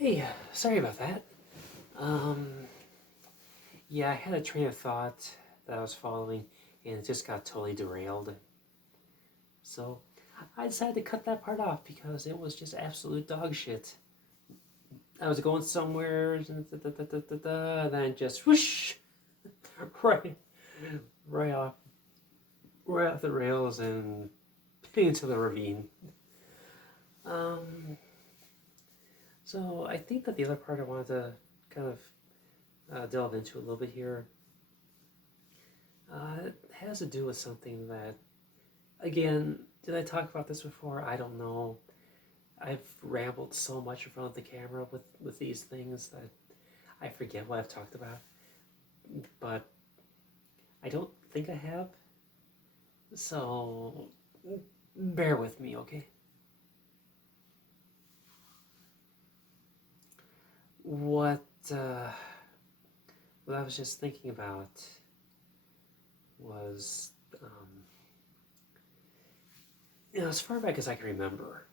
Hey, sorry about that. Um, yeah, I had a train of thought that I was following and it just got totally derailed. So I decided to cut that part off because it was just absolute dog shit. I was going somewhere, then just whoosh, right, right off, right off the rails and into the ravine. Um, so I think that the other part I wanted to kind of delve into a little bit here it has to do with something that, again, did I talk about this before? I don't know. I've rambled so much in front of the camera with these things that I forget what I've talked about. But I don't think I have. So bear with me, okay? What uh, what I was just thinking about was, as far back as I can remember,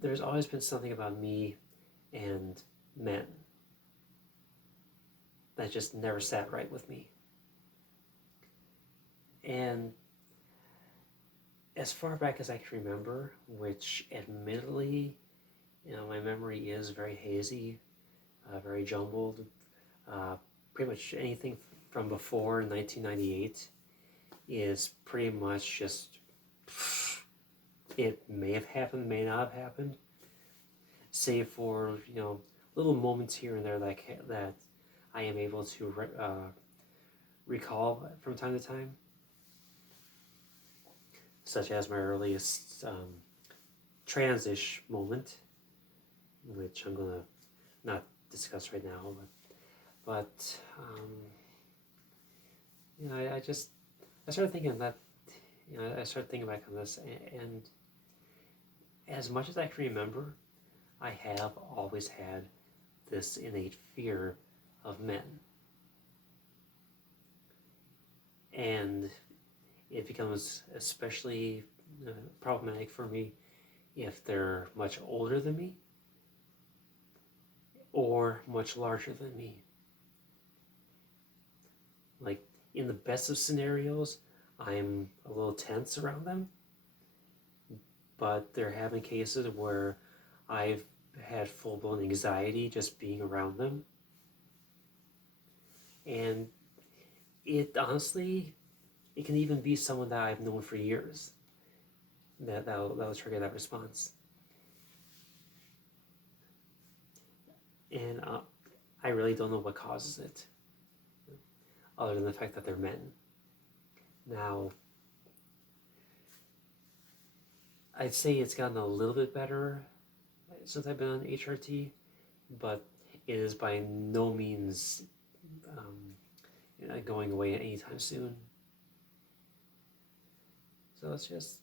there's always been something about me and men that just never sat right with me. And as far back as I can remember, which admittedly, my memory is very hazy, very jumbled. Uh, Pretty much anything from before 1998 is pretty much just, it may have happened, may not have happened, save for little moments here and there that I am able to recall from time to time, such as my earliest transish moment, which I'm gonna not discuss right now, but I started thinking that I started thinking back on this, and as much as I can remember, I have always had this innate fear of men, and it becomes especially problematic for me if they're much older than me or much larger than me. Like, in the best of scenarios, I'm a little tense around them, but there have been cases where I've had full blown anxiety just being around them. And it honestly, it can even be someone that I've known for years that'll trigger that response. And I really don't know what causes it, other than the fact that they're men. Now, I'd say it's gotten a little bit better since I've been on HRT, but it is by no means going away anytime soon. So it's just,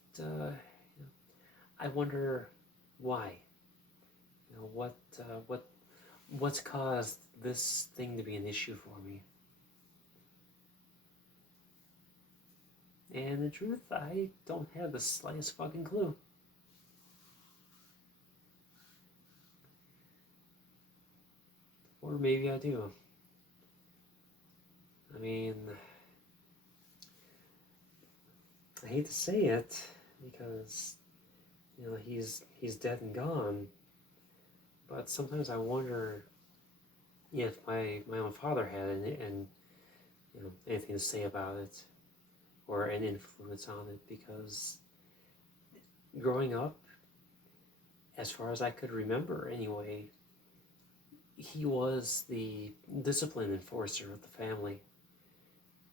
I wonder why. What's caused this thing to be an issue for me? And in truth, I don't have the slightest fucking clue. Or maybe I do. I mean, I hate to say it because he's dead and gone. But sometimes I wonder if my own father had anything to say about it or an influence on it, because growing up, as far as I could remember anyway, he was the discipline enforcer of the family.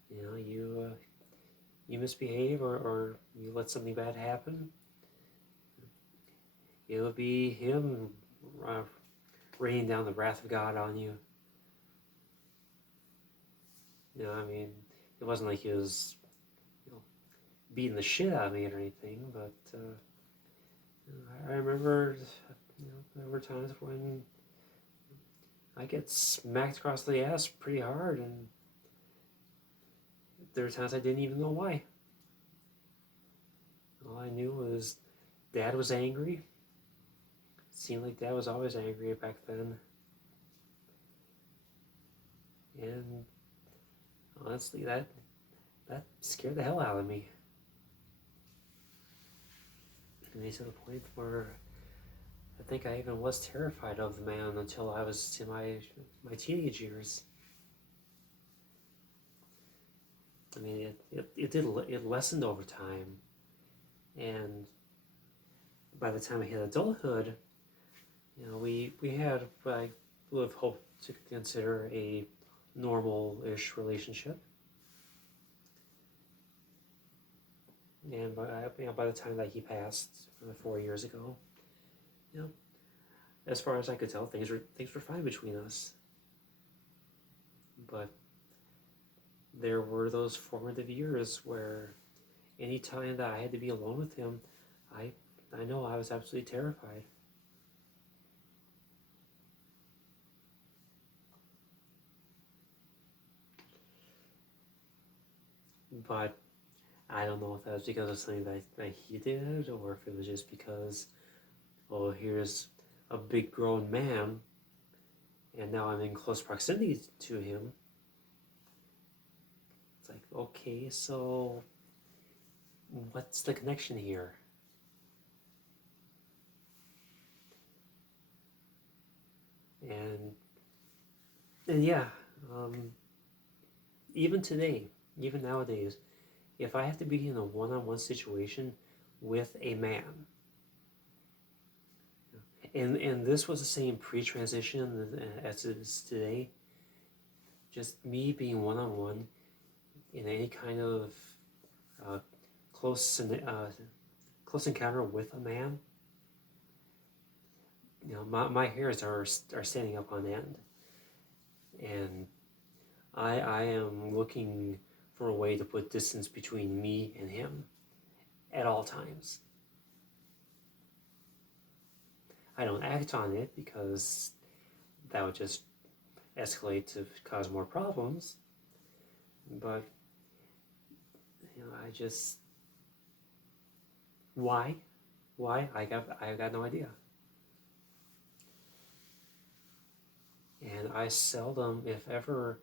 You misbehave or you let something bad happen, it would be him raining down the wrath of God on you. I mean, it wasn't like he was beating the shit out of me or anything, but I remember, there were times when I get smacked across the ass pretty hard, and there were times I didn't even know why. All I knew was Dad was angry, seemed like Dad was always angry back then. And honestly, that scared the hell out of me. And to the point where I think I even was terrified of the man until I was in my teenage years. I mean, it lessened over time, and by the time I hit adulthood, we had what I would have hoped to consider a normal-ish relationship. And by the time that he passed 4 years ago, as far as I could tell, things were fine between us. But there were those formative years where any time that I had to be alone with him, I know I was absolutely terrified. But I don't know if that was because of something that he did, or if it was just because, oh, here's a big grown man, and now I'm in close proximity to him. It's like, okay, so what's the connection here? And yeah, even today, even nowadays, if I have to be in a one-on-one situation with a man, and this was the same pre-transition as it is today, just me being one-on-one in any kind of uh, close encounter with a man, my hairs are standing up on end, and I am looking for a way to put distance between me and him at all times. I don't act on it because that would just escalate to cause more problems, but I just, why I got no idea. And I seldom, if ever,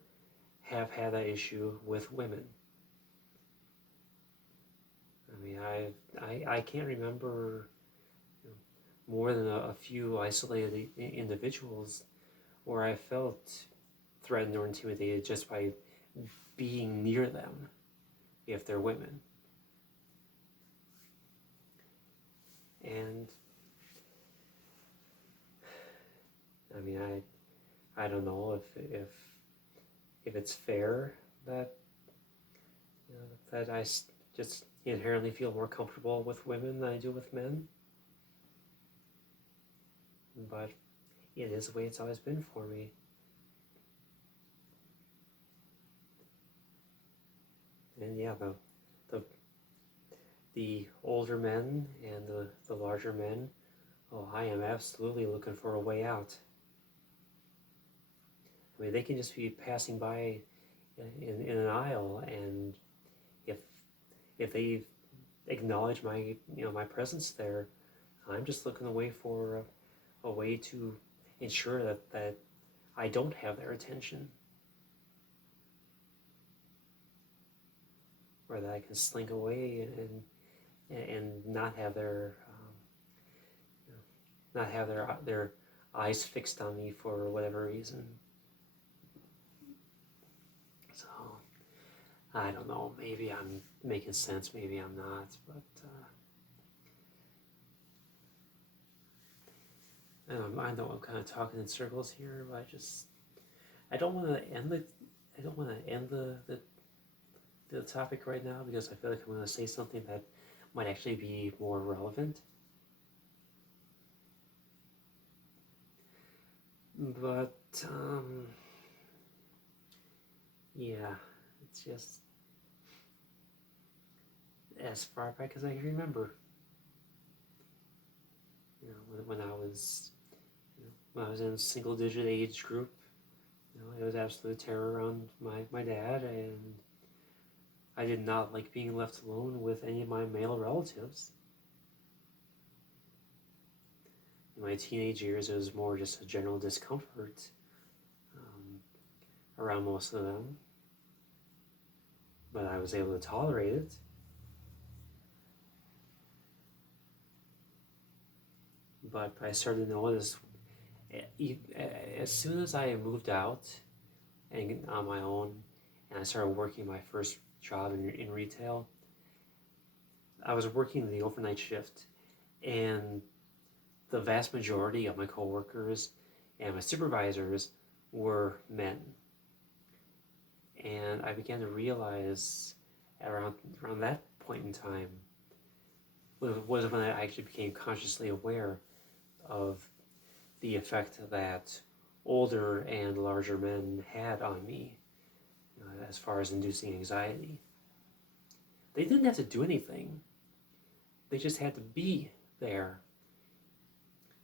have had that issue with women. I mean, I can't remember more than a few isolated individuals where I felt threatened or intimidated just by being near them, if they're women. And I mean, I don't know if it's fair that that I just inherently feel more comfortable with women than I do with men, but it is the way it's always been for me. And yeah, the older men and the larger men, oh, I am absolutely looking for a way out. I mean, they can just be passing by in an aisle, and if they acknowledge my my presence there, I'm just looking away for a way to ensure that I don't have their attention, or that I can slink away and not have their not have their eyes fixed on me for whatever reason. So I don't know. Maybe I'm making sense. Maybe I'm not. But I know I'm kind of talking in circles here. But I don't want to end the topic right now, because I feel like I'm going to say something that might actually be more relevant. But yeah, it's just as far back as I can remember. When I was in a single-digit age group, it was absolute terror around my dad, and I did not like being left alone with any of my male relatives. in my teenage years, it was more just a general discomfort around most of them, but I was able to tolerate it. But I started to notice as soon as I moved out and on my own, and I started working my first job in retail, I was working the overnight shift, and the vast majority of my coworkers and my supervisors were men. And I began to realize around that point in time was when I actually became consciously aware of the effect that older and larger men had on me, as far as inducing anxiety. They didn't have to do anything. They just had to be there.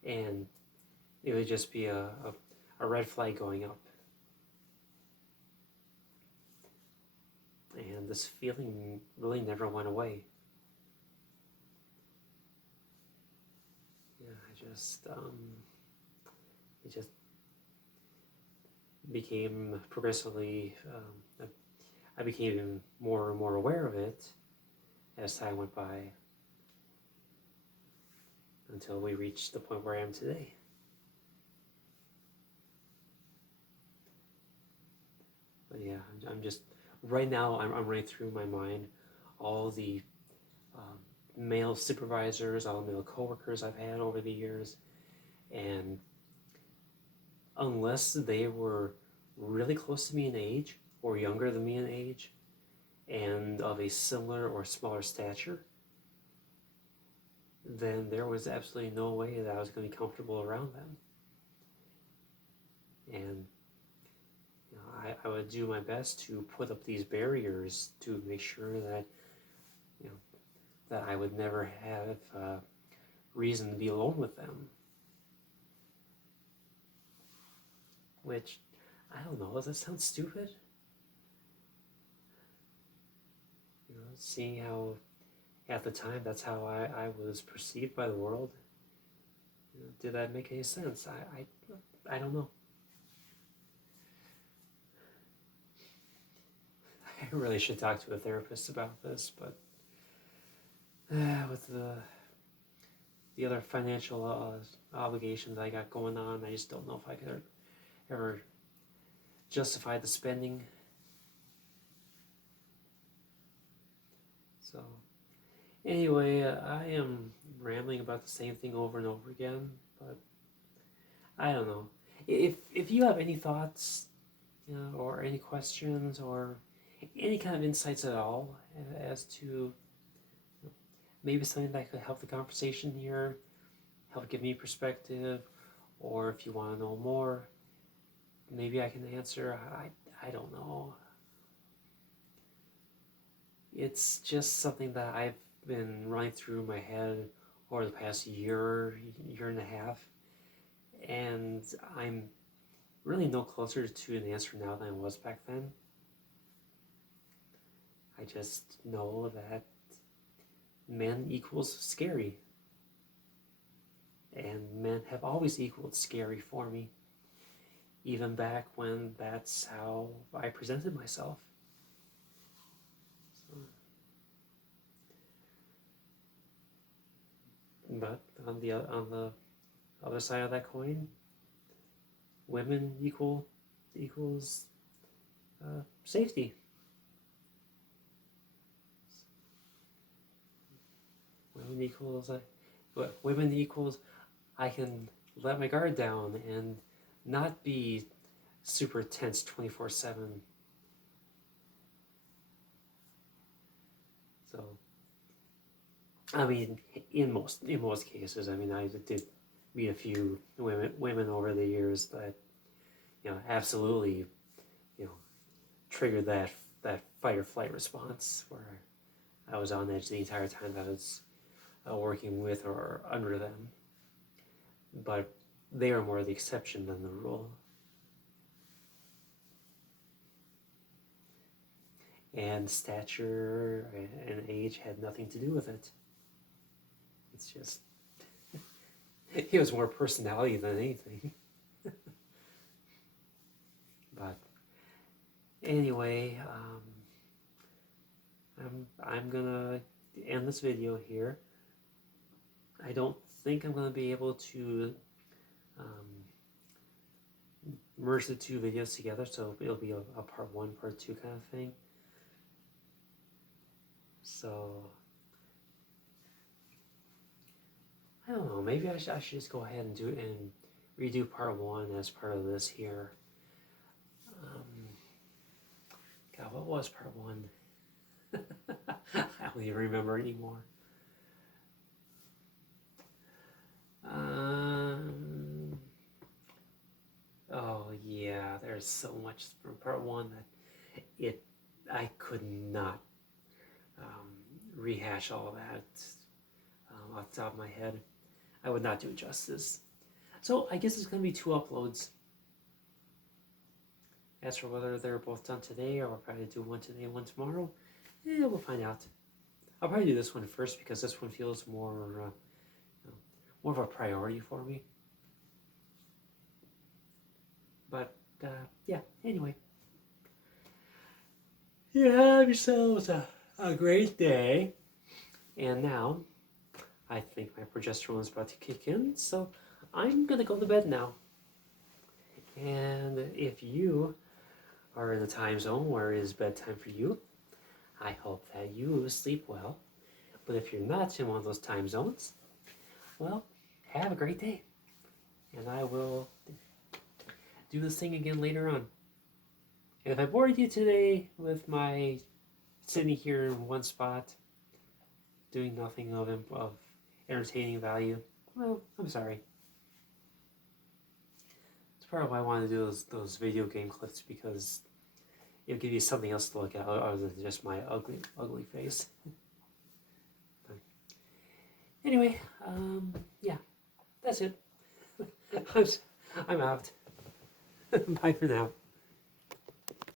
And it would just be a red flag going up. And this feeling really never went away. Yeah, it just became progressively, I became more and more aware of it as time went by until we reached the point where I am today. But yeah, I'm just, right now I'm running through my mind all the male supervisors, all the male coworkers I've had over the years, and unless they were really close to me in age or younger than me in age and of a similar or smaller stature, then there was absolutely no way that I was going to be comfortable around them. And I would do my best to put up these barriers to make sure that that I would never have reason to be alone with them. Which, I don't know, does that sound stupid? Seeing how at the time that's how I was perceived by the world. Did that make any sense? I don't know. I really should talk to a therapist about this, but with the other financial obligations I got going on, I just don't know if I could ever justify the spending. So anyway, I am rambling about the same thing over and over again, but I don't know. If you have any thoughts, or any questions, or any kind of insights at all as to maybe something that could help the conversation here, help give me perspective, or if you want to know more, maybe I can answer. I don't know. It's just something that I've been running through my head over the past year and a half, and I'm really no closer to an answer now than I was back then. I just know that men equals scary, and men have always equaled scary for me, even back when that's how I presented myself. But on the other side of that coin, women equals safety. Women equals I can let my guard down and not be super tense 24/7. So, I mean, in most cases, I mean, I did meet a few women over the years that, absolutely, triggered that fight or flight response where I was on edge the entire time that I was working with or under them. But they are more the exception than the rule. And stature and age had nothing to do with it. It's just He was more personality than anything. But anyway, I'm gonna end this video here. I don't think I'm gonna be able to merge the two videos together, so it'll be a part 1, part 2 kind of thing. So I don't know, maybe I should just go ahead and do it and redo part 1 as part of this here. God, what was part 1? I don't even remember anymore. Oh yeah, there's so much from part 1 that I could not rehash all that off the top of my head. I would not do it justice. So I guess it's going to be 2 uploads. As for whether they're both done today, or I'll probably do one today, one tomorrow, we'll find out. I'll probably do this one first because this one feels more of a priority for me. But yeah, anyway. You have yourselves a great day. And now, I think my progesterone is about to kick in, so I'm going to go to bed now. And if you are in a time zone where it is bedtime for you, I hope that you sleep well. But if you're not in one of those time zones, well, have a great day. And I will do this thing again later on. And if I bored you today with my sitting here in one spot, doing nothing of entertaining value, well, I'm sorry. That's part of why I want to do those video game clips, because it'll give you something else to look at other than just my ugly face. But anyway, yeah, that's it. I'm out. Bye for now.